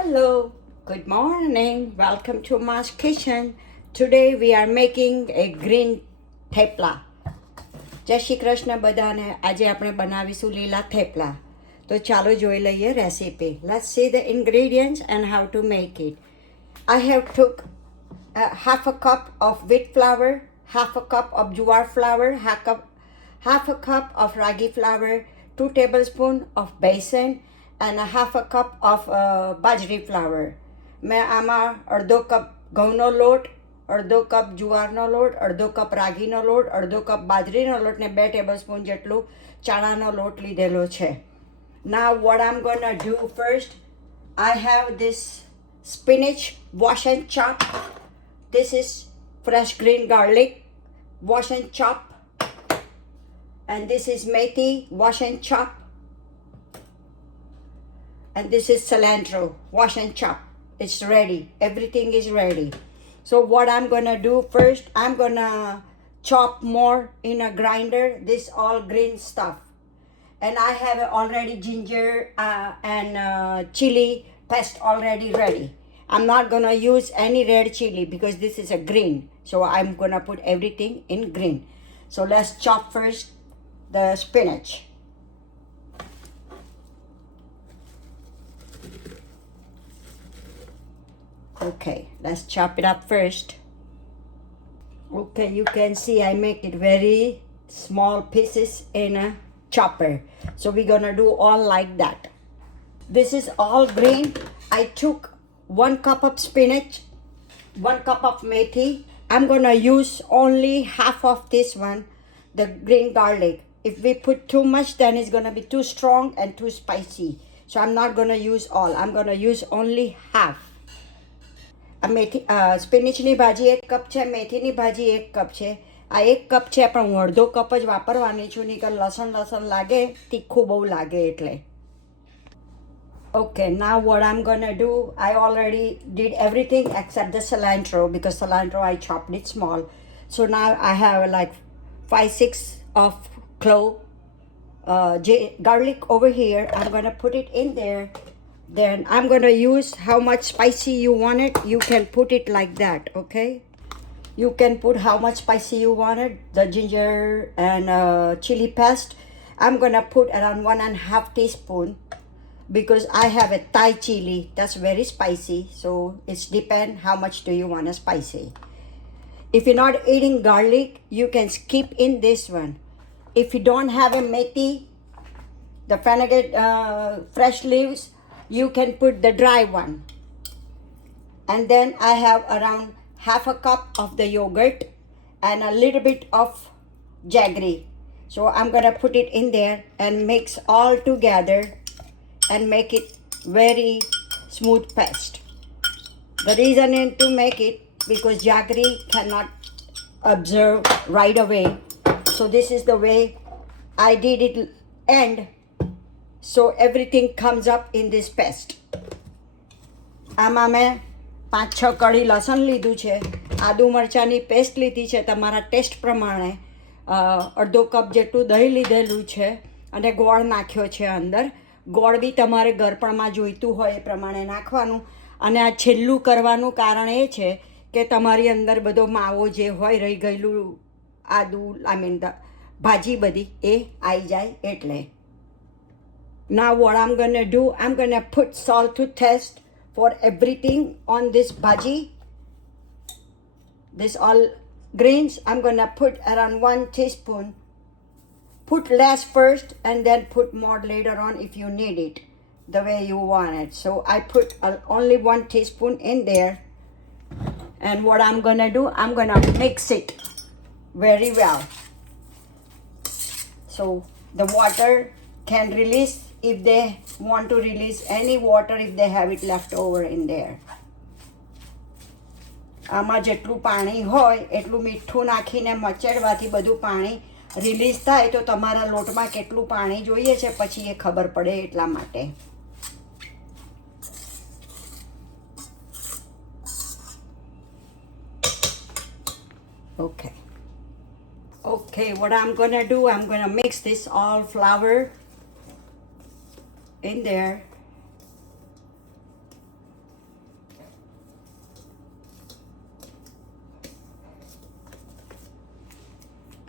Hello, good morning. Welcome to Ma's kitchen. Today we are making a green thepla. જય શ્રી કૃષ્ણ બધાને. આજે આપણે બનાવીશું લીલા થેપલા. તો ચાલો જોઈ લઈએ recipe. Let's see the ingredients and how to make it. I have took half a cup of wheat flour, half a cup of jowar flour, half a cup of ragi flour, 2 tablespoons of besan and a half a cup of બાજરી flour. મેં આમાં અડધો cup ઘઉંનો લોટ, અડધો cup જુવારનો લોટ, અડધો cup રાગીનો લોટ, અડધો cup બાજરીનો લોટ ને 2 ટેબલસ્પૂન જેટલું ચણાનો લોટ લીધેલો છે. Now what I'm gonna do first, I have this spinach, wash and chop. This is fresh green garlic, wash and chop. And this is methi, wash and chop. And this is cilantro, wash and chop. It's ready. Everything is ready. So what I'm gonna do first, I'm gonna chop more in a grinder, this all green stuff. And I have already ginger and chili paste already ready. I'm not gonna use any red chili because this is a green. So I'm gonna put everything in green. So let's chop first the spinach. Okay, let's chop it up first. Okay, you can see I make it very small pieces in a chopper. So we're gonna do all like that. This is all green. I took 1 cup of spinach, 1 cup of methi. I'm gonna use only half of this one, the green garlic. If we put too much, then it's gonna be too strong and too spicy. So I'm not gonna use all. I'm gonna use only half. સ્પિનિચની ભાજી 1 cup છે, મેથીની ભાજી 1 cup છે. આ 1 cup છે પણ હું અડધો કપ જ વાપરવાની છું, નહીં કે લસણ લાગે, તીખું બહુ લાગે એટલે. Okay, now what I'm gonna do, I already did everything except the cilantro because cilantro I chopped it small. So now I have like 5-6 of clove garlic over here. I'm gonna put it in there. Then I'm gonna use how much spicy you want it. You can put it like that, okay? You can put how much spicy you want it. The ginger and chili paste, I'm gonna put around 1.5 teaspoon because I have a Thai chili that's very spicy. So it's depend how much do you want a spicy. If you're not eating garlic, you can skip in this one. If you don't have a methi, the fenugreek fresh leaves, you can put the dry one. And then I have around half a cup of the yogurt and a little bit of jaggery. So I'm gonna put it in there and mix all together and make it very smooth paste. The reason is to make it because jaggery cannot absorb right away. So this is the way I did it and so everything comes up in this paste. આમાં મેં 5-6 કળી લસણ લીધું છે, આદુ મરચાંની paste લીધી છે, તમારા ટેસ્ટ પ્રમાણે અડધો કપ જેટલું દહીં લીધેલું છે અને ગોળ નાખ્યો છે અંદર. ગોળ બી તમારે ગળપણમાં જોઈતું હોય એ પ્રમાણે નાખવાનું. અને આ છેલ્લું કરવાનું કારણ એ છે કે તમારી અંદર બધો માવો જે હોય રહી ગયેલું આદુ ભાજી બધી એ આવી જાય એટલે. Now what I'm gonna do, I'm gonna put salt to taste for everything on this bhaji. This all greens, I'm gonna put around 1 teaspoon. Put less first and then put more later on if you need it, the way you want it. So I put only 1 teaspoon in there. And what I'm gonna do, I'm gonna mix it very well. So the water can release if they want to release any water if they have it left over in there. આમાં જેટલું પાણી હોય એટલું મીઠું નાખીને મચેડવાથી બધું પાણી release થાય તો તમારા લોટમાં કેટલું પાણી જોઈએ છે પછી એ ખબર પડે એટલા માટે. Okay, what I'm gonna do, I'm gonna mix this all flour in there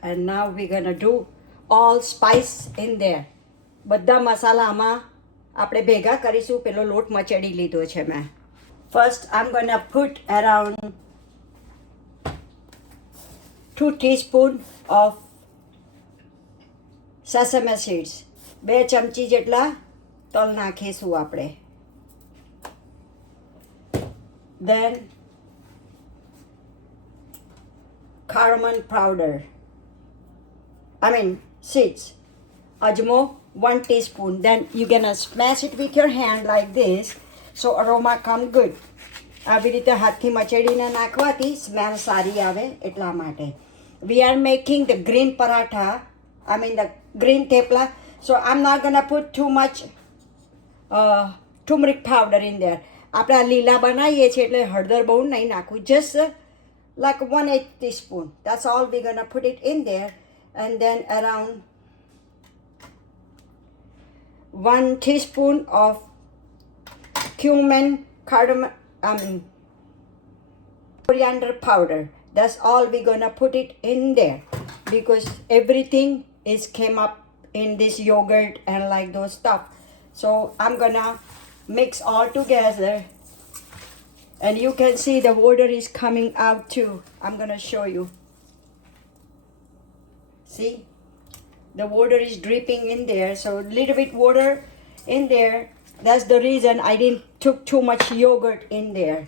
And now we're gonna do all spice in there. બધા મસાલા આમાં આપણે ભેગા કરીશું. પેલો લોટ મચડી લીધો છે મેં. First I'm gonna put around 2 teaspoons of sesame seeds. 2 ચમચી જેટલા તલ નાખીશું આપણે. Then cardamom powder, seeds. Ajmo 1 teaspoon. Then you're gonna smash it with your hand like this, so aroma come good. આવી રીતે હાથથી મચડીને નાખવાથી સ્મેલ સારી આવે એટલા માટે. We are making the green paratha, the green thepla, so I'm not gonna put too much turmeric powder in there. આપણે આ લીલા બનાવીએ છીએ એટલે હળદર બહુ નહીં નાખવું. Just like 1/8 teaspoon. That's all we're gonna put it in there. And then around 1 teaspoon of cumin, cardamom, coriander powder. That's all we're gonna put it in there, because everything is came up in this yogurt and like those stuff. So I'm gonna mix all together, and you can see the water is coming out too. I'm gonna show you. See, the water is dripping in there, so a little bit water in there. That's the reason I didn't took too much yogurt in there.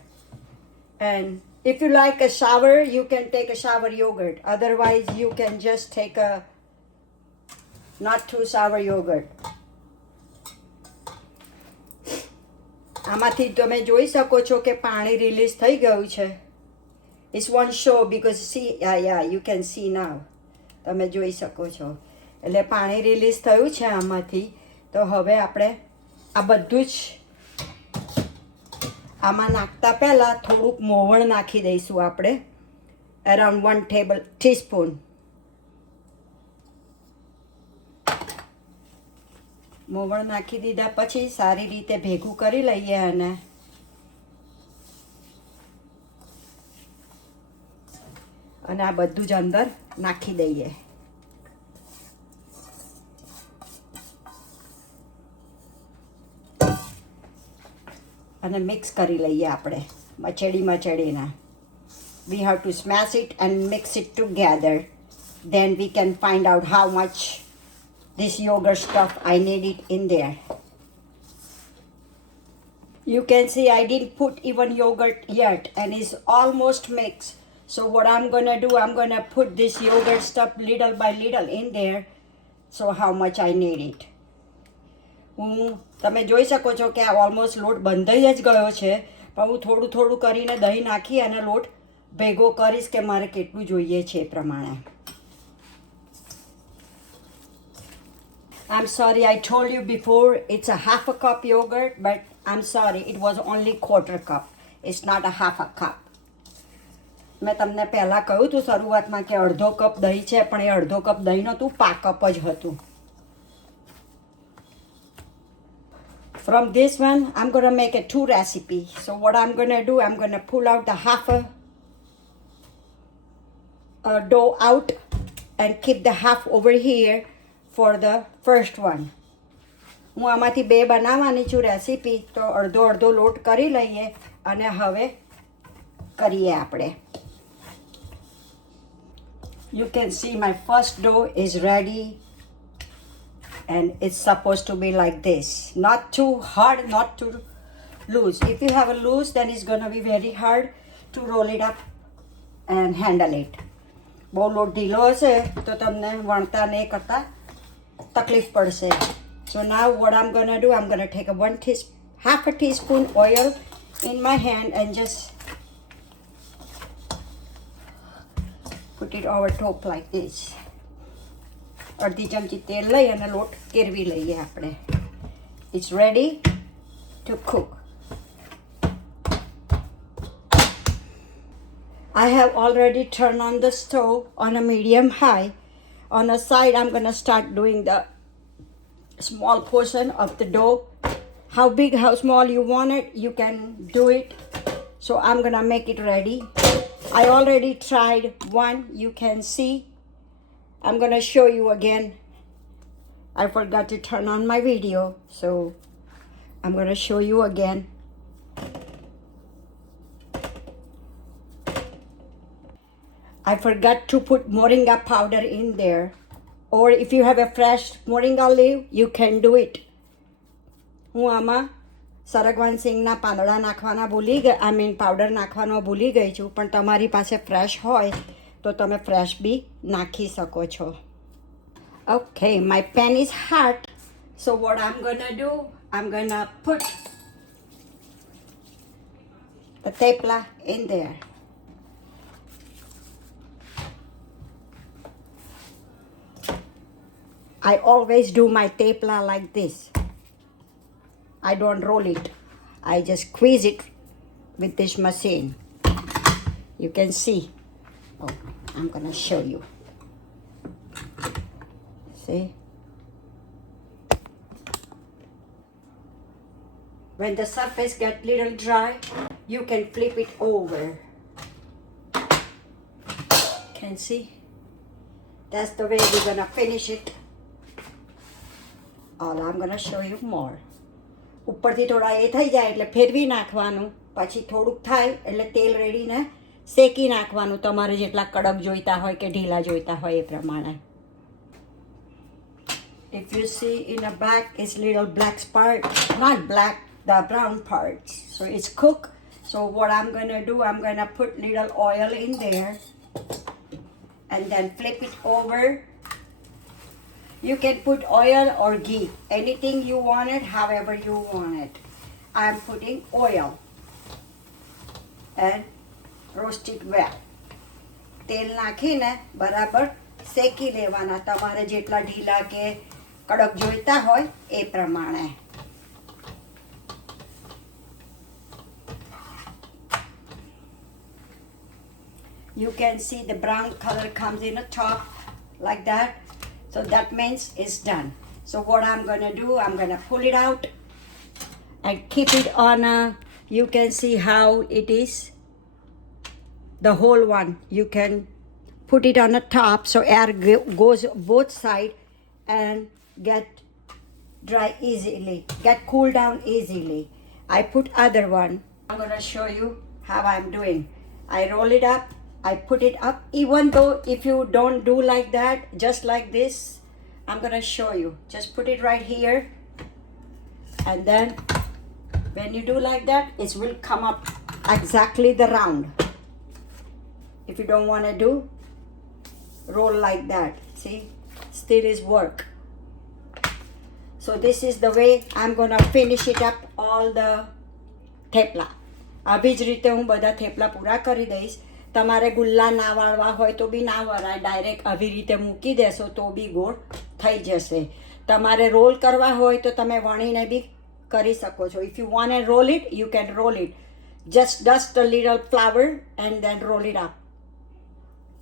And if you like a sour, you can take a sour yogurt. Otherwise you can just take a not too sour yogurt. આમાંથી તમે જોઈ શકો છો કે પાણી release થઈ ગયું છે. It's one show because see, yeah, you can see now. તમે જોઈ શકો છો. એટલે પાણી રિલીઝ થયું છે આમાંથી. તો હવે આપણે આ બધું જ આમાં નાખતા પહેલાં થોડુંક મોવણ નાખી દઈશું આપણે. Around 1 teaspoon. મોવણ નાખી દીધા પછી સારી રીતે ભેગું કરી લઈએ અને આ બધું જ અંદર નાખી દઈએ. અને મિક્સ કરી લઈએ આપણે મચડીને. We have to smash it and mix it together. Then we can find out how much this yogurt stuff I need it in there. You can see I didn't put even yogurt yet, and it's almost mixed. So what I'm gonna do, I'm gonna put this yogurt stuff little by little in there, so how much I need it. તમે જોઈ શકો છો કે આ almost લોટ બંધાઈ જ ગયો છે, પણ હું થોડું થોડું કરીને દહીં નાખી અને લોટ ભેગો કરીશ કે મારે કેટલું જોઈએ છે એ પ્રમાણે. I'm sorry, I told you before it's a 1/2 cup yogurt, but I'm sorry, it was only 1/4 cup. It's not a 1/2 cup. મેં તમને પહેલાં કહ્યું હતું શરૂઆતમાં કે અડધો કપ દહીં છે, પણ એ અડધો કપ દહીં નહોતું, 5 કપ જ હતું. From this one, I'm going to make a 2 recipe. So what I'm going to do, I'm going to pull out the half dough out and keep the half over here for the first one. હું આમાંથી 2 બનાવવાની છું recipe, તો અડધો અડધો લોટ કરી લઈએ અને હવે કરીએ આપણે. You can see my first dough is ready, and it's supposed to be like this. Not too hard, not too loose. If you have a loose, then it's going to be very hard to roll it up and handle it. બહુ લોટ ઢીલો હશે તો તમને વણતા નહીં કરતા તકલીફ પડશે. So now what I'm going to do, I'm going to take a 1/2 teaspoon oil in my hand and just put it over top like this. અડધી ચમચી તેલ લઈ અને લોટ કેરવી લઈએ આપણે. It's ready to cook. I have already turned on the stove on a medium high. On the side, I'm going to start doing the small portion of the dough. How big, how small you want it, you can do it. So I'm going to make it ready. I already tried one, you can see. I'm gonna show you again. I forgot to turn on my video, so I'm gonna show you again. I forgot to put moringa powder in there, or if you have a fresh moringa leaf, you can do it. હું આમાં સરગવાન સિંગના પાંદડા નાખવાના ભૂલી ગઈ, powder નાખવાનો ભૂલી ગઈ છું, પણ તમારી પાસે ફ્રેશ હોય તો તમે ફ્રેશ બી નાખી શકો છો. Okay, my pan is hot, so what I'm gonna do, I'm gonna put the thepla in there. I always do my thepla like this. I don't roll it. I just squeeze it with this machine. You can see. Oh, I'm gonna show you. See? When the surface gets little dry, you can flip it over. Can see? That's the way we're gonna finish it. Or I'm gonna show you more. ઉપરથી થોડા એ થઈ જાય એટલે ફેરવી નાખવાનું, પછી થોડુંક થાય એટલે તેલ રેડીને શેકી નાખવાનું, તમારે જેટલા કડક જોઈતા હોય કે ઢીલા જોઈતા હોય એ પ્રમાણે. If you see in the back, it's little black part, not black, the brown parts. So it's cooked. So what I'm gonna do, I'm gonna put little oil in there and then flip it over. You can put oil or ghee, anything you want it, however you want it. I'm putting oil and roast it well. તેલ નાખીને બરાબર શેકી લેવાના, તમારે જેટલા ઢીલા કે કડક જોઈતા હોય એ પ્રમાણે. You can see the brown color comes in the top like that. So that means it's done. So what I'm gonna do, I'm gonna pull it out and keep it on a, you can see how it is, the whole one. You can put it on the top so air goes both sides and get dry easily, get cool down easily. I put other one. I'm gonna show you how I'm doing. I roll it up, I put it up. Even though if you don't do like that, just like this, I'm gonna show you. Just put it right here, and then when you do like that, it will come up exactly the round. If you don't want to do, roll like that. See, still is work. So this is the way I'm gonna finish it up, all the thepla. આવી જ રીતે હું બધા થેપલા પૂરા કરી દઈશ. તમારે ગુલ્લા ના વાળવા હોય તો બી ના વરાય, ડાયરેક્ટ આવી રીતે મૂકી દેશો તો બી ગોળ થઈ જશે. તમારે રોલ કરવા હોય તો તમે વણીને બી કરી શકો છો. If you want to roll it, you can roll it. Just dust a little flour and then roll it up.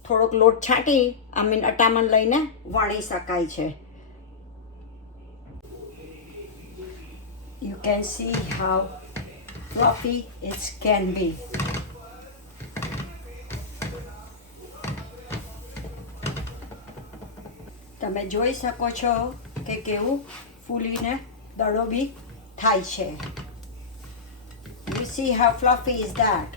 થોડોક લોટ છાંટી અટામણ લઈને વણી શકાય છે. You can see how fluffy it can be. તમે જોઈ શકો છો કે કેવું ફૂલીને દડો બી થાય છે. You see how fluffy is that?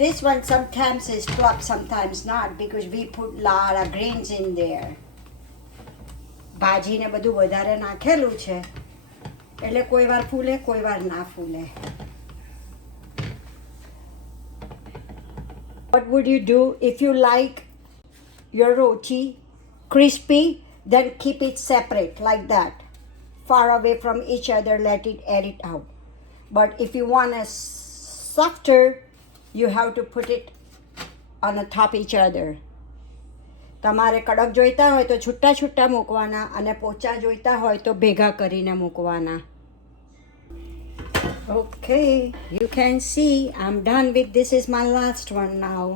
This one sometimes is fluff, sometimes not, because we put lot of greens in there. ભાજીને બધું વધારે નાખેલું છે એટલે કોઈ વાર ફૂલે કોઈ વાર ના ફૂલે. What would you do if you like your roti crispy? Then keep it separate like that, far away from each other, let it air it out. But if you want a softer, you have to put it on the top each other. તમારે કડક જોઈતા હોય તો છૂટા છૂટા મૂકવાના, અને પોચા જોઈતા હોય તો ભેગા કરીને મૂકવાના. Okay, you can see I'm done with this. Is my last one now.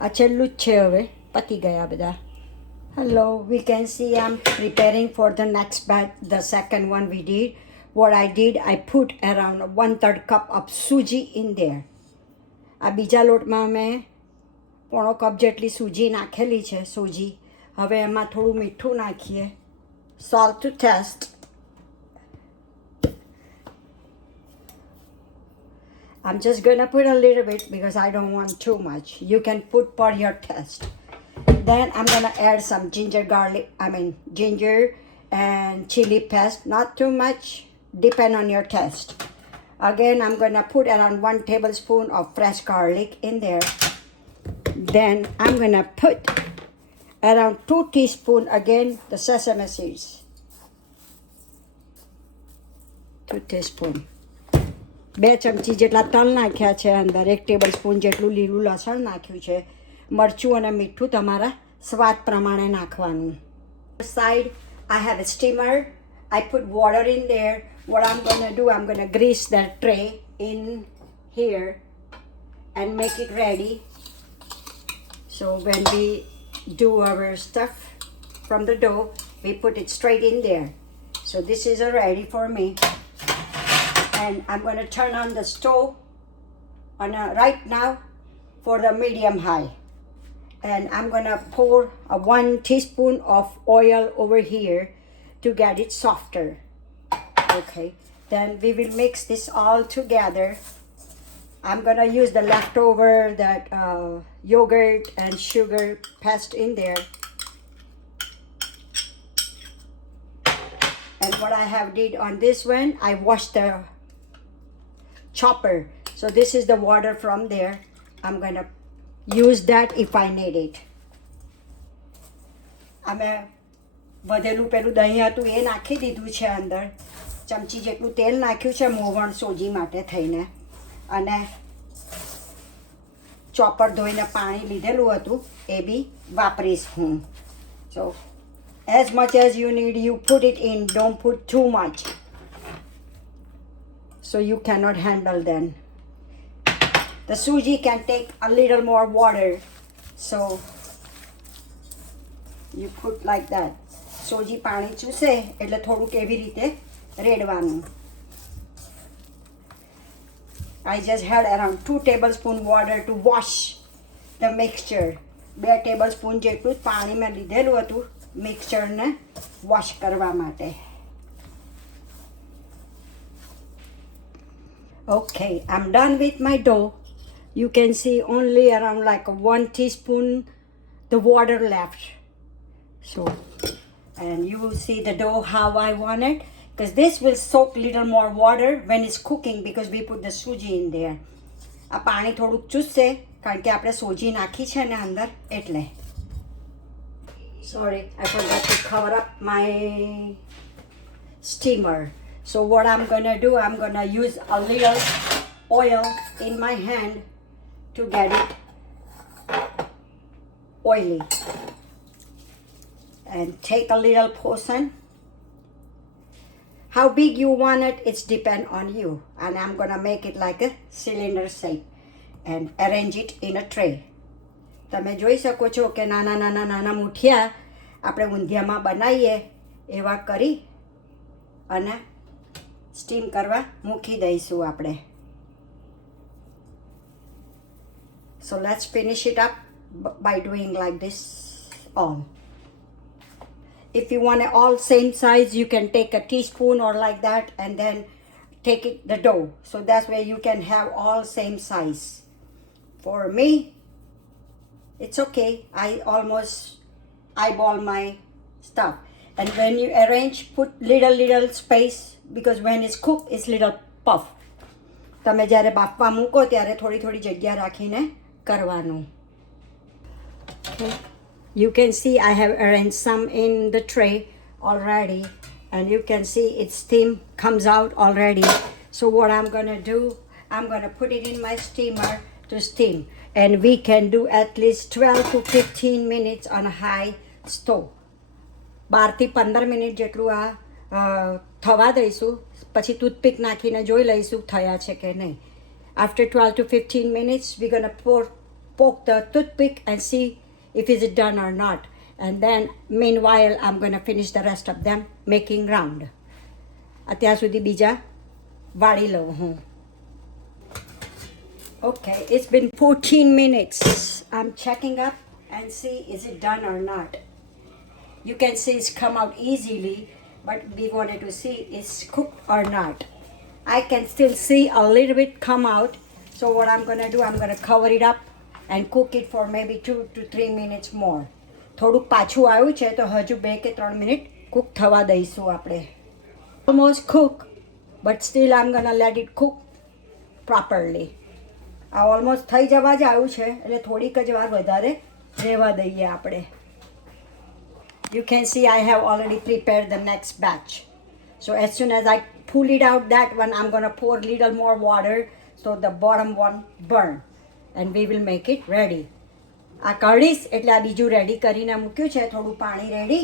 આ છેલ્લું જ છે, હવે પતી ગયા બધા. Hello, we can see I'm preparing for the next batch, the second one we did. What I did, I put around 1/3 cup of suji in there. આ બીજા લોટમાં મેં પોણો કપ જેટલી સૂજી નાખેલી છે સૂજી. હવે એમાં થોડું મીઠું નાખીએ. Salt to taste. I'm just gonna put a little bit because I don't want too much. You can put per your taste. Then I'm gonna add some ginger and chili paste. Not too much, depend on your taste. Again, I'm gonna put around 1 tablespoon of fresh garlic in there. Then I'm gonna put around 2 teaspoons again the sesame seeds. 2 teaspoons. 2 ચમચી જેટલા તલ નાખ્યા છે અંદર. 1 tablespoon જેટલું લીલું લસણ નાખ્યું છે. મરચું અને મીઠું તમારા સ્વાદ પ્રમાણે નાખવાનું. Side, I have a steamer. I put water in there. What I'm gonna do, I'm gonna grease the tray in here and make it ready. So when we do our stuff from the dough, we put it straight in there. So this is ready for me. And I'm going to turn on the stove on right now for the medium high. And I'm going to pour 1 teaspoon of oil over here to get it softer. Okay, then we will mix this all together. I'm going to use the leftover yogurt and sugar paste in there. And what I have did on this one, I washed the chopper. So this is the water from there. I'm going to use that if I need it. અમે વધેલું પેલું દહીં હતું એ નાખી દીધું છે અંદર. ચમચી જેટલું તેલ નાખ્યું છે મોવણ સોજી માટે થઈને. અને ચોપર ધોઈને પાણી લીધેલું હતું એ બી વાપરીશ હું. So as much as you need, you put it in. Don't put too much, so you cannot handle then. The suji can take a little more water, so you put like that. સોજી પાણી ચૂસે એટલે થોડુંક એવી રીતે રેડવાનું. I just had around 2 tablespoon water to wash the mixture. 2 tablespoon જેટલું જ પાણી મેં લીધેલું હતું મિક્સચરને વોશ કરવા માટે. Okay, I'm done with my dough. You can see only around like 1 teaspoon the water left. So, and you will see the dough how I want it, because this will soak little more water when it's cooking because we put the suji in there. આ પાણી થોડુંક ચૂસશે કારણ કે આપણે સોજી નાખી છે ને અંદર એટલે. Sorry, I forgot to cover up my steamer. So what I'm gonna do, I'm gonna use a little oil in my hand to get it oily. And take a little portion. How big you want it, it's depend on you. And I'm gonna make it like a cylinder shape and arrange it in a tray. તમે જોઈ શકો છો કે નાના નાના નાના મુઠિયા આપણે ઊંધિયામાં બનાવીએ એવા કરી અને સ્ટીમ કરવા મૂકી દઈશું આપણે. So let's finish it up by doing like this all. If you want it all same size, you can take a teaspoon or like that and then take it the dough. So that's where you can have all same size. For me, it's okay. I almost eyeball my stuff. And when you arrange, put little space because when it's cooked, it's little puff. તમે જ્યારે બાફવા મૂકો ત્યારે થોડી થોડી જગ્યા રાખીને કરવાનું. Okay. You can see I have arranged some in the tray already, and you can see its steam comes out already. So what I'm gonna do, I'm gonna put it in my steamer to steam, and we can do at least 12 to 15 minutes on a high stove. 12 થી 15 minute જેટલું આ થવા દઈશું. પછી ટૂથપિક નાખીને જોઈ લઈશું થયા છે કે નહીં. After 12 to 15 minutes, we're gonna poke the toothpick and see if is it done or not. And then meanwhile, I'm gonna finish the rest of them making round. અત્યાર સુધી બીજા વાળી લઉં હું. Okay, it's been 14 minutes. I'm checking up and see is it done or not. You can see it's come out easily, but we wanted to see it's cooked or not. I can still see a little bit come out. So what I'm gonna do, I'm gonna cover it up and cook it for maybe 2 to 3 minutes more. થોડુંક પાછું આવ્યું છે તો હજુ 2 કે 3 minute Cook થવા દઈશું આપણે. Almost cook, but still I'm gonna let it cook properly. આ ઓલમોસ્ટ થઈ જવા જ આવ્યું છે એટલે થોડીક જ વાર વધારે રહેવા દઈએ આપણે. You can see I have already prepared the next batch. So as soon as I pull it out that one, I'm gonna pour little more water so the bottom one burn, and we will make it ready. આ કઢીશ એટલે આ બીજું ready કરીને મૂક્યું છે, થોડું પાણી ready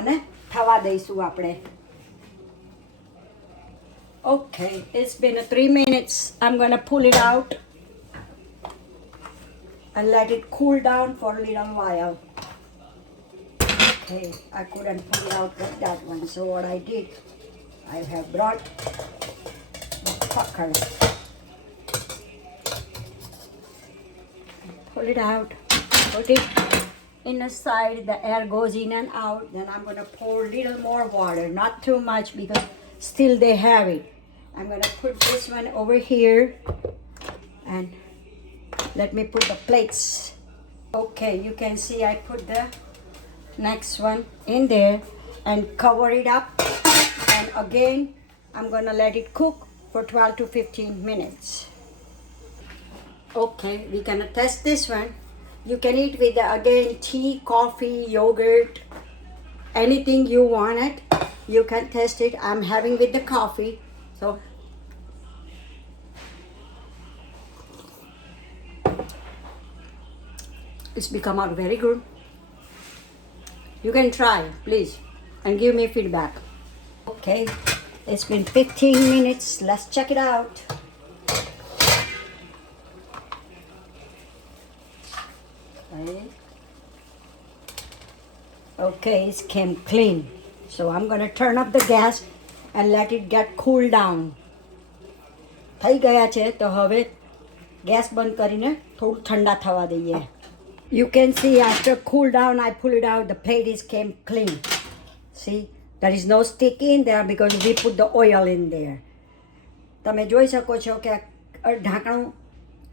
અને થવા દઈશું આપણે. Okay, it's been 3 minutes. I'm gonna pull it out and let it cool down for a little while. Okay, I couldn't pull it out with that one, so what I did, I have brought the pucker. Pull it out, put it in the side, the air goes in and out. Then I'm going to pour a little more water, not too much because still they have it. I'm going to put this one over here and let me put the plates. Okay, you can see I put the next one in there and cover it up, and again I'm gonna let it cook for 12 to 15 minutes. Okay, we're gonna test this one. You can eat with again tea, coffee, yogurt, anything you want it. You can test it. I'm having with the coffee, so it's become out very good. You can try, please, and give me feedback. Okay, it's been 15 minutes. Let's check it out. Okay, it came clean. So I'm gonna turn up the gas and let it get cooled down. થઈ ગયા છે તો હવે gas બંધ કરીને થોડું ઠંડા થવા દઈએ. You can see after cool down, I pull it out, the plate is came clean. See, there is no stick in there because we put the oil in there. તમે જોઈ શકો છો કે ઢાંકણું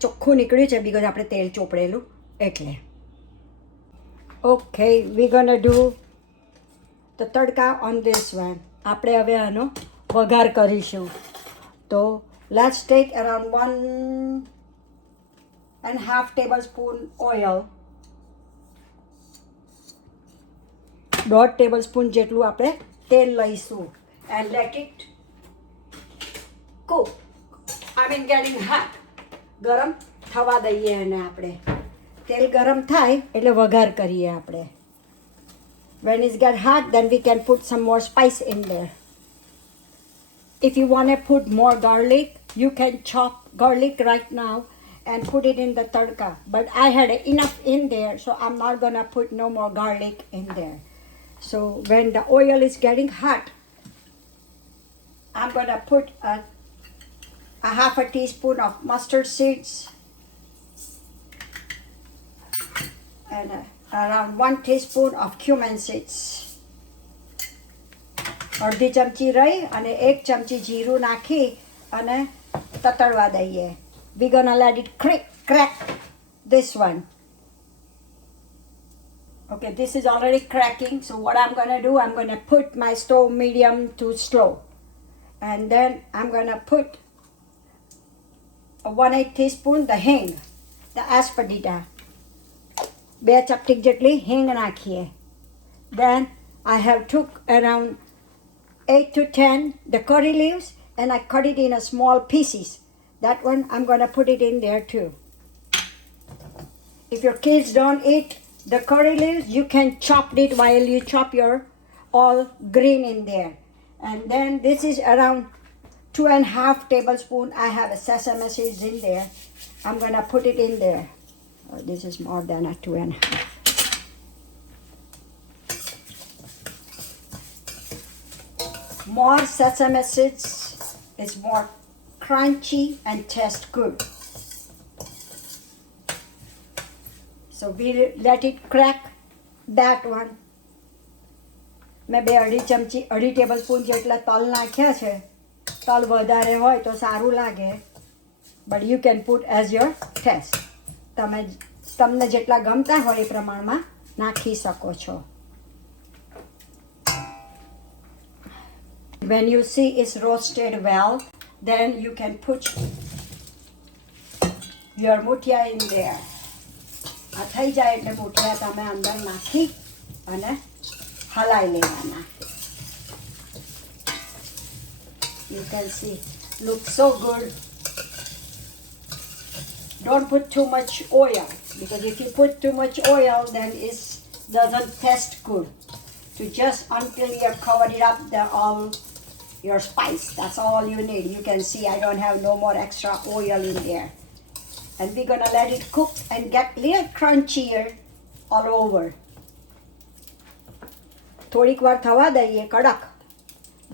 ચોખ્ખું નીકળ્યું છે because આપણે તેલ ચોપડેલું એટલે. Okay, we're gonna do the Tadka on this one. આપણે હવે આનો વઘાર કરીશું. તો let's take around 1.5 tablespoon oil. 1.5 tablespoon જેટલું આપણે તેલ લઈશું and let it cook. I mean getting hot. ગરમ થવા દઈએ એને આપણે. તેલ ગરમ થાય એટલે વઘાર કરીએ આપણે. When it get hot, then we can put some more spice in there. If you want to put more garlic, you can chop garlic right now and put it in the tadka. But I had enough in there, so I'm not gonna put no more garlic in there. So when the oil is getting hot, I'm gonna put a half a teaspoon of mustard seeds and around 1 teaspoon of cumin seeds. અડધી ચમચી રઈ અને 1 ચમચી જીરું નાખી અને તતડવા દઈએ. We're gonna let it crack this one. Okay, this is already cracking, so what I'm gonna do, I'm gonna put my stove medium to slow, and then I'm gonna put a 1/8 teaspoon the hing, the aspidita. 2 ચપટી જેટલી હિંગ નાખીએ. Then I have took around 8 to 10 the curry leaves and I cut it in a small pieces. That one I'm gonna put it in there too. If your kids don't eat the curry leaves, you can chop it while you chop your all green in there. And then this is around 2.5 tablespoon. I have a sesame seeds in there. I'm gonna put it in there. Oh, this is more than a 2.5. More sesame seeds is more crunchy and taste good. So we let it crack that one. મેં 2 tablespoon જેટલા તલ નાખ્યા છે. તલ વધારે હોય તો સારું લાગે, but you can put as your taste. તમને જેટલા ગમતા હોય એ પ્રમાણમાં નાખી શકો છો. When you see it's roasted well, then you can put your muthiya in there. આ થઈ જાય એટલે મુઠિયા તમે અંદર નાખી અને હલાઈ લેવાના. You can see, looks so good. Don't put too much oil, because if you put too much oil, then it doesn't taste good. To just until you have covered it up, all your spice. That's all you need. You can see I don't have no more extra oil in there. And we're gonna let it cook and get little crunchier all over. થોડીક વાર થવા દઈએ કડક,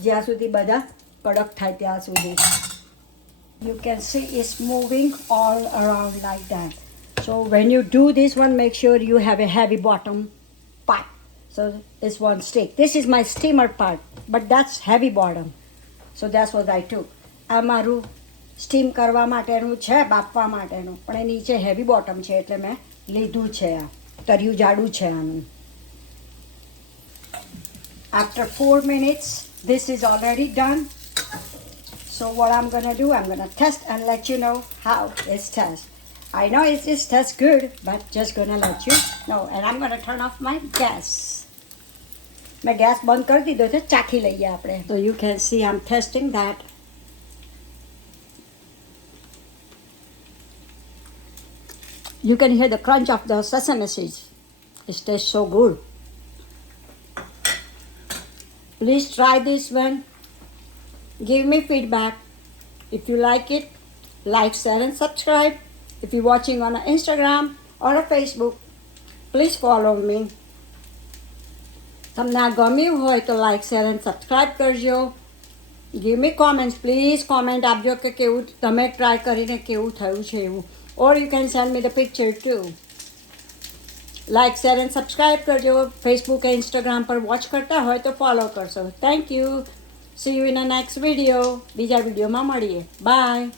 જ્યાં સુધી બધા કડક થાય ત્યાં સુધી. You can see it's moving all around like that. So when you do this one, make sure you have a heavy bottom part, so this won't stick. This is my steamer part, but that's heavy bottom, so that's what I took. આ મારું steam કરવા માટેનું છે, બાફવા માટેનું, પણ એ નીચે heavy bottom છે એટલે મેં લીધું છે. આ તરિયું જાડું છે આનું. After 4 minutes, this is already done. So what I'm gonna do, I'm gonna test and let you know how it tastes. I know it tastes good, but just gonna let you know. And I'm gonna turn off my gas. मैं gas बंद कर दी थे, चाखी लईए आपणे. So you can see I'm testing that. You can hear the crunch of the sesame seeds. It tastes so good. Please try this one. Give me feedback. If you like it, like, share and subscribe. If you're watching on Instagram or a Facebook, please follow me. તમને આ ગમ્યું હોય તો like share and subscribe કરજો. Give me comments, please comment આપજો કે કેવું તમે ટ્રાય કરીને કેવું થયું છે એવું. Or you can send me the picture too. Like share and subscribe કરજો. ફેસબુક કે ઇન્સ્ટાગ્રામ પર વોચ કરતા હોય તો ફોલો કરશો. Thank you. See you in a next video. બીજા વિડીયોમાં મળીએ. બાય.